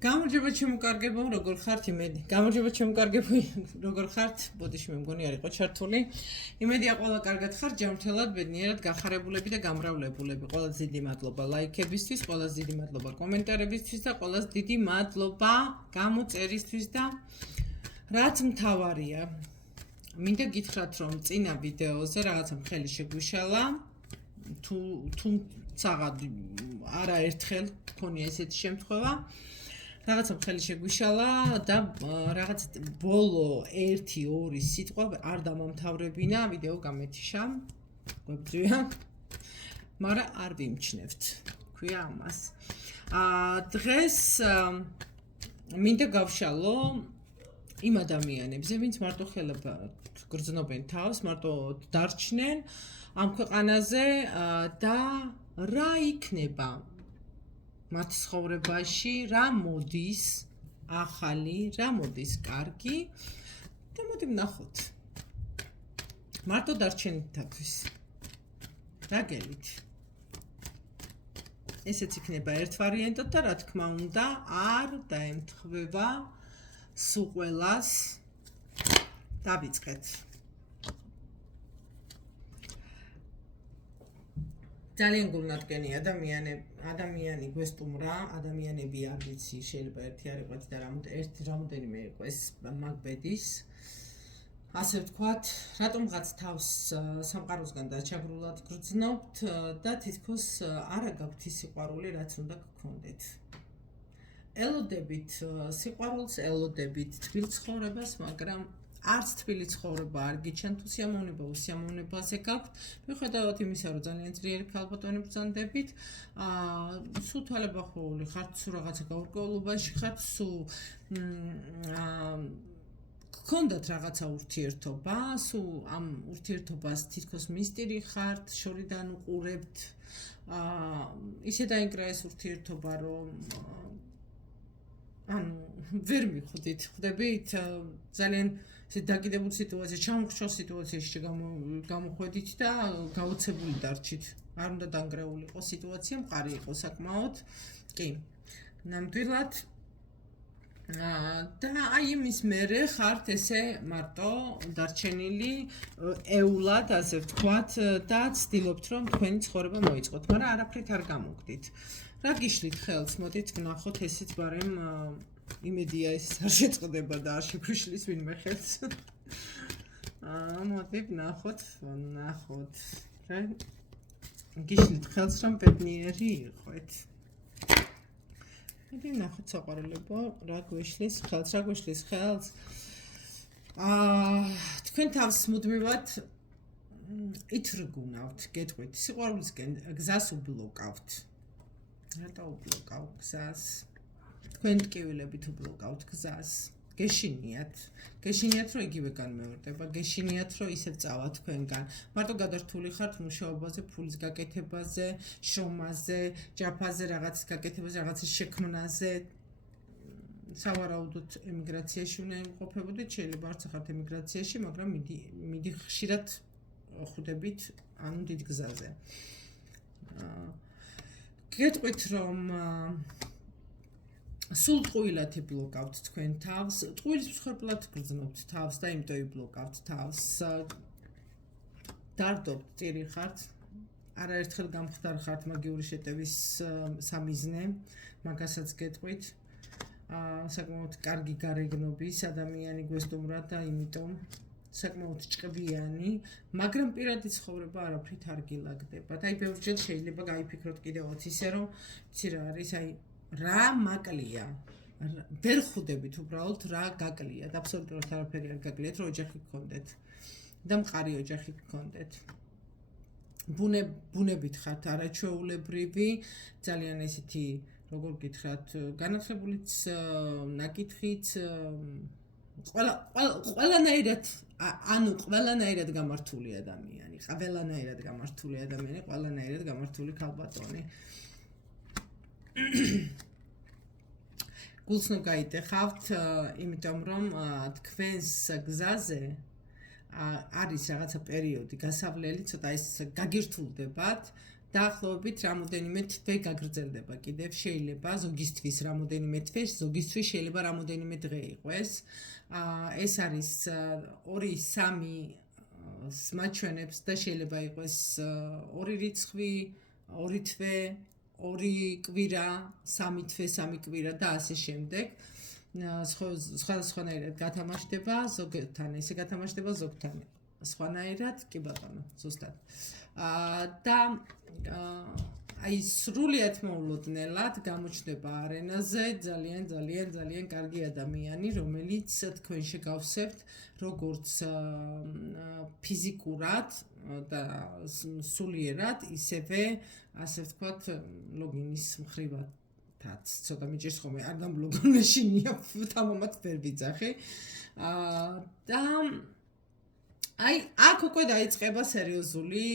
გამარჯობა ჩემო კარგებო, როგორ ხართ? იმედი. გამარჯობა ჩემო კარგებო, როგორ ხართ? ბოდიში მე მგონი არ იყო ჩართული. იმედია ყველა კარგად ხართ, ჯანმრთელად, ბედნიერად, გახარებულები და გამრავლებულები. ყველას დიდი მადლობა ლაიქებისთვის, ყველას დიდი მადლობა კომენტარებისთვის და ყველას დიდი მადლობა გამოწერისთვის და რაც მთავარია. მინდა გითხრათ, რომ წინა ვიდეოზე რაღაცა მხელი შეგვიშალა. თუმცა არაერთხელ მქონია ესეთი შემთხვევა. რაღაცა მხელი შეგვიშალა და რაღაც ბოლო 1-2 სიტყვა არ დამამთავრებინა, ვიდეო გამეთიშა. გვებძვია. მაგრამ არ ვიმჩნევთ. ქვია ამას. დღეს მინდა გავშალო იმ ადამიანებზე, ვინც მარტო ხელებად გრძნობენ თავს, მარტო დარჩნენ ამ ქვეყანაზე და რა იქნება მათ ცხოვრებაში, რა მოდის ახალი, რა მოდის კარგი და მოდი ვნახოთ. მარტო დარჩენითათვის. რა გელით? ესეც იქნება ერთვარიანტად და რა თქმა უნდა, არ დაემთხვევა სულ ყველას. დავიწყეთ. ძალიან გულნადგენი ადამიანი გვესტუმრა, ადამიანები არ ვიცი, შეიძლება ერთი არ იყოს და რამოდენიმე იყოს მაგბედის. ასე ვთქვათ, რატომღაც თავს სამყაროსგან დაჩაგრულად გრძნობთ და თითქოს არა გაქვთ ის სიყვარული, რაც უნდა გქონდეთ. ელოდებით სიყვარულს, ელოდებით თბილ ცხოვრებას, მაგრამ არც თბილი ცხოვრება არ გიჩვენ თუ სიამოვნება უსიამოვნებაზე გაქვთ. მიუხედავად იმისა, რომ ძალიან ძლიერი ქალბატონი ბრძანდებით, სულ თვალებახული ხართ, სულ რაღაცა გაურკვევლობაში ხართ, სულ გქონდათ რაღაცა ურთიერთობა, სულ ამ ურთიერთობას თითქოს მისტერი ხართ, შორიდან უყურებთ. ისე დაინგრა ეს ურთიერთობა, რომ ვერ მიხვდით, ხვდებით, ძალიან დაკიდებულ სიტუაციაში, ჩამოხრჩოლ სიტუაციაში გამოხვედით და გაოცებული დარჩით. არ უნდა დანგრეული იყოს სიტუაცია, მყარი იყო საკმაოდ. კი, ნამდვილად. და აი იმის მერე ხართ ესე მარტო დარჩენილი ეულად, ასე ვთქვათ, და ცდილობთ, რომ თქვენი ცხოვრება მოიწყოთ, მაგრამ არაფრით არ გამოგდით. რა გიშლით ხელს? მოდით ვნახოთ ესეც, ბარემ იმედია ეს არ შეწყდება და არ შეგვიშლის ვინმე ხელს. მოდით ვნახოთ. რა გიშლით ხელს, რომ ბედნიერი იყოთ. მოდით ვნახოთ საყვარელებო, რა გვიშლის ხელს? თქვენ თავს მუდმივად ითრგუნავთ, გეტყვით, სიყვარულისკენ გზას უბლოკავთ. რატო უბლოკავ გზას? თქვენ ტკივილებით უბლოკავთ გზას. გეშინიათ, რომ იგივე განმეორდება, გეშინიათ, რომ ისევ წავა თქვენგან. მარტო გადართული ხართ მუშაობაზე, ფულის გაკეთებაზე, შრომაზე, ჯაფაზე, რაღაცის გაკეთებაზე, რაღაცის შექმნაზე. სავარაუდოდ ემიგრაციაში უნდა იმყოფებოდეთ, შეიძლება არც ხართ ემიგრაციაში, მაგრამ მიდი ხშირად ხვდებით ამ დიდ გზაზე. გეტყვით, რომ სულ ტყუილად იბლოკავთ თქვენ თავს, ტყუილის მსხვერპლად გრძნობთ თავს და იმიტომ იბლოკავთ თავს. დარდობთ, წირი ხართ, არაერთხელ გამხდარ ხართ მაგიური შეტევის სამიზნე, მაგასაც გეტყვით. საკმაოდ კარგი გარეგნობის ადამიანი გვესტუმრა და იმიტომ საკმაოდ ჭკვიანი, მაგრამ პირადი ცხოვრება არაფრით არ გილაგდება. და აი ბევრჯერ შეიძლება გაიფიქროთ კიდევაც ისე, რომ იცი რა არის, აი რა მაკლია. ვერ ხვდებით უბრალოდ რა გაკლიათ, აბსოლუტურად არაფერი არ გაკლიათ, რომ ოჯახი გქონდეთ და მყარი ოჯახი გქონდეთ. ბუნებით ხართ არაჩვეულებრივი, ძალიან ესეთი, როგორ გითხრათ, განათლებულიც, ნაკითხიც, ყველანაირად გამართული ადამიანი, ყველანაირად გამართული ქალბატონი. გულსნო გაიტეხავთ, იმიტომ რომ თქვენს გზაზე არის რაღაცა პერიოდი გასავლელი, ცოტა ის გაგირთულდებათ დაახლოებით რამოდენიმე თვე გაგრძელდება კიდევ, შეიძლება ზოგისთვის რამოდენიმე თვე, ზოგისთვის შეიძლება რამოდენიმე დღე იყოს. ეს არის 2-3 მაჩვენებს და შეიძლება იყოს 2 რიცხვი, 2 თვე, 2 კვირა, 3 თვე, 3 კვირა და ასე შემდეგ. სხვადასხვანაირად გათამაშდება, ზოგთან ესე გათამაშდება, ზოგთან სხვანაირად, კი ბატონო, ზუსტად. და აი სრულიად მოულოდნელად გამოჩნდება არენაზე ძალიან კარგი ადამიანი, რომელიც თქვენ შეგავსებთ როგორც ფიზიკურად და სულიერად, ისევე ასე ვთქვათ, ლოგინის მხრივადაც. ცოტა მიჭირს ხოლმე, არ დამბლოკონე შინია, თამამად ვერ ვიძახი. და აი აქ უკვე დაიწყება სერიოზული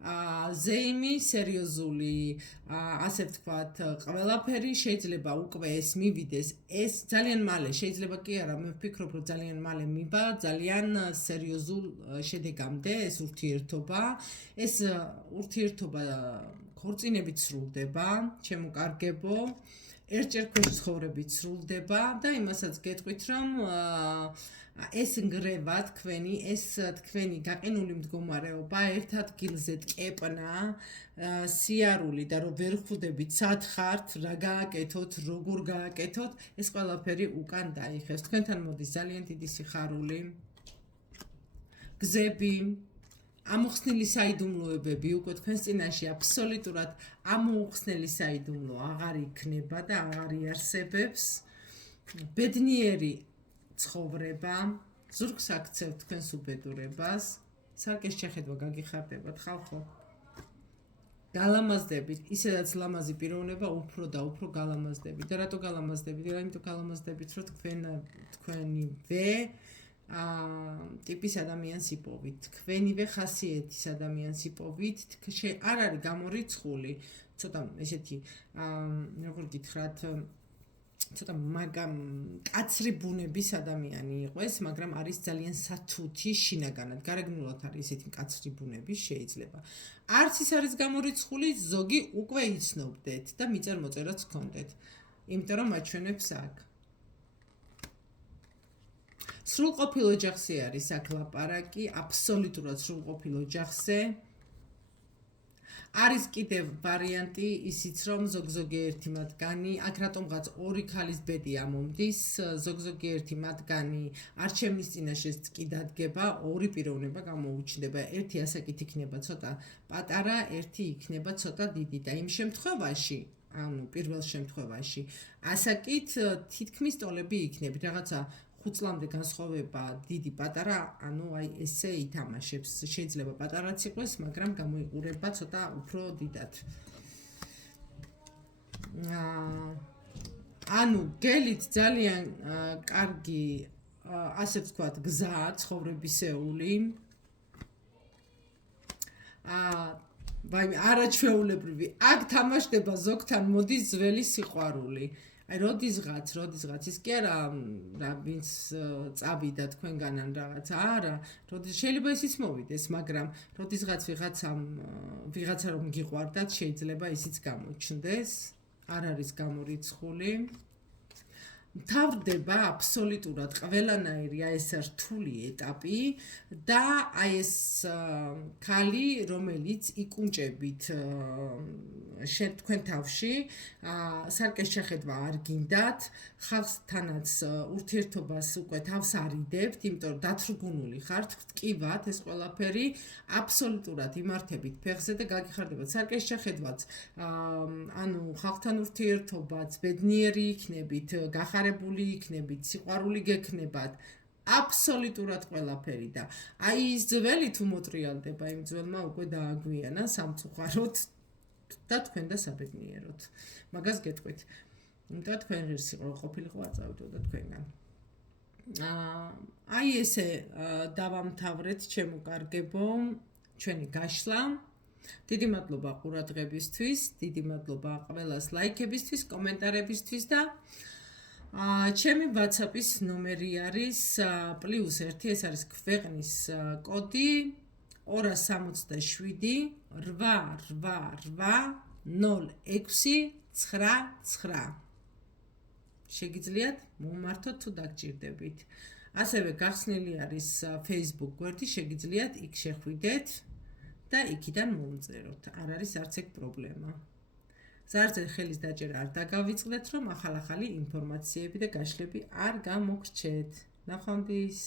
ზეიმი, სერიოზული ასე ვთქვათ, ყველაფერი შეიძლება უკვე ეს მივიდეს, ეს ძალიან მალე, შეიძლება კი არა, მე ვფიქრობ, რომ ძალიან მალე მივა, ძალიან სერიოზულ შედეგამდე ეს ურთიერთობა, ეს ურთიერთობა ქორწინებით სრულდება, ჩემო კარგებო, ერთჯერ ქვეშ ცხოვრებით სრულდება და იმასაც გეტყვით, რომ ეს ნგრევა თქვენი, ეს თქვენი გაყინული მდგომარეობა ერთ ადგილზე ტკეპნა, სიარული და რომ ვერ ხვდებით სად ხართ, რა გააკეთოთ, როგორ გააკეთოთ, ეს ყველაფერი უკან დაიხევს. თქვენთან მოდის ძალიან დიდი სიხარული, გზები, ამოხსნილი საიდუმლოებები უკვე თქვენს წინაშე აბსოლუტურად ამოუხსნელი საიდუმლო აღარ იქნება და აღარ იარსებებს. ბედნიერი ცხოვრება, ზურგს აქცევთ თქვენს უბედურებას, სარკეს შეხედვა გაგიხარდებათ ხალხო. გალამაზდებით, ისედაც ლამაზი პიროვნება უფრო და უფრო გალამაზდებით. და რატო გალამაზდებით? იმიტომ გალამაზდებით, რომ თქვენივე ტიპის ადამიანს იპოვით, თქვენივე ხასიათის ადამიანს იპოვით, არ არის გამორიცხული, ცოტა ესეთი, როგორ გითხრათ, ცოტა კაცრი ბუნების ადამიანი იყო ეს, მაგრამ არის ძალიან სათუთი შინაგანად, გარეგნულად არის ესეთი კაცრი ბუნების შეიძლება. არც ის არის გამორიცხული, ზოგი უკვე იცნობდეთ და მიწერ-მოწერაც გქონდეთ, იმიტომ რომ მაჩვენებს აქ. სრულყოფილ ოჯახზე არის აქ ლაპარაკი, აბსოლუტურად სრულყოფილ ოჯახზე. არის კიდევ ვარიანტი ისიც, რომ ზოგ-ზოგიერთი მათგანი, აქ რატომღაც 2 ქალის ბედი ამომდის, ზოგ-ზოგიერთი მათგანი არჩევნის წინაშე კი დადგება, 2 პიროვნება გამოუჩნდება. ერთი ასაკით იქნება ცოტა პატარა, ერთი იქნება ცოტა დიდი და იმ შემთხვევაში, ანუ პირველ შემთხვევაში, ასაკით თითქმის ტოლები იქნებით, რაღაცა 5 წლამდე განსხვავება დიდი პატარა, ანუ აი ესე ითამაშებს. შეიძლება პატარაც იყოს, მაგრამ გამოიყურება ცოტა უფრო დიდად. ანუ გელით ძალიან კარგი, ასე ვთქვათ, გზა ცხოვრებისეული. არაჩვეულებრივი. აქ თამაშდება ზოგთან მოდის ძველი სიყვარული. აი როდისღაც ის კი არა რა ვინც წავიდა თქვენგანან რაღაცა არა შეიძლება ისიც მოვიდეს მაგრამ როდისღაც ვიღაცა რომ გიყვარდათ შეიძლება ისიც გამოჩნდეს არ არის გამორიცხული თავდება აბსოლუტურად ყველანაირი აი ეს რთული ეტაპი და აი ეს ქალი რომელიც იკუნჭებით თქვენ თავში სარკეს შეხედვა არ გინდათ ხალხთანაც ურთიერთობას უკვე თავს არიდებთ იმიტომ რომ დათრგუნული ხართ ტკივათ ეს ყველაფერი აბსოლუტურად იმართებით ფეხზე და გაგიხარდებათ სარკეს შეხედვაც ანუ ხალხთან ურთიერთობაც ბედნიერი იქნებით გახარებული იქნებით სიყვარული გექნებათ აბსოლუტურად ყველაფერი და აი ის ძველი თუ მოტრიალდება იმ ძველმა უკვე დააგვიანა სამწუხაროდ და თქვენ და საბედნიეროდ მაგას გეტყვით იმიტომ თქვენ ღირსი ყოფილიყო აწავდო და თქვენგან აი ესე დავამთავრეთ ჩემო კარგებო ჩვენი გაშლა დიდი მადლობა ყურადღებისთვის დიდი მადლობა ყველას ლაიქებისთვის კომენტარებისთვის და ჩემი WhatsApp-ის ნომერი არის +1 ეს არის ქვეყნის კოდი 267 888 0699. შეგიძლიათ მომმართოთ თუ დაგჭირდებით. ასევე გახსნილი არის Facebook გვერდი, შეგიძლიათ იქ შეხვიდეთ და იქიდან მომწეროთ. არ არის არც ეგ პრობლემა. ზარზე ხელის დაჭერა არ დაგავიწყდეთ, რომ ახალ-ახალი ინფორმაციები და გაშლები არ გამოგრჩეთ. ნახვამდის.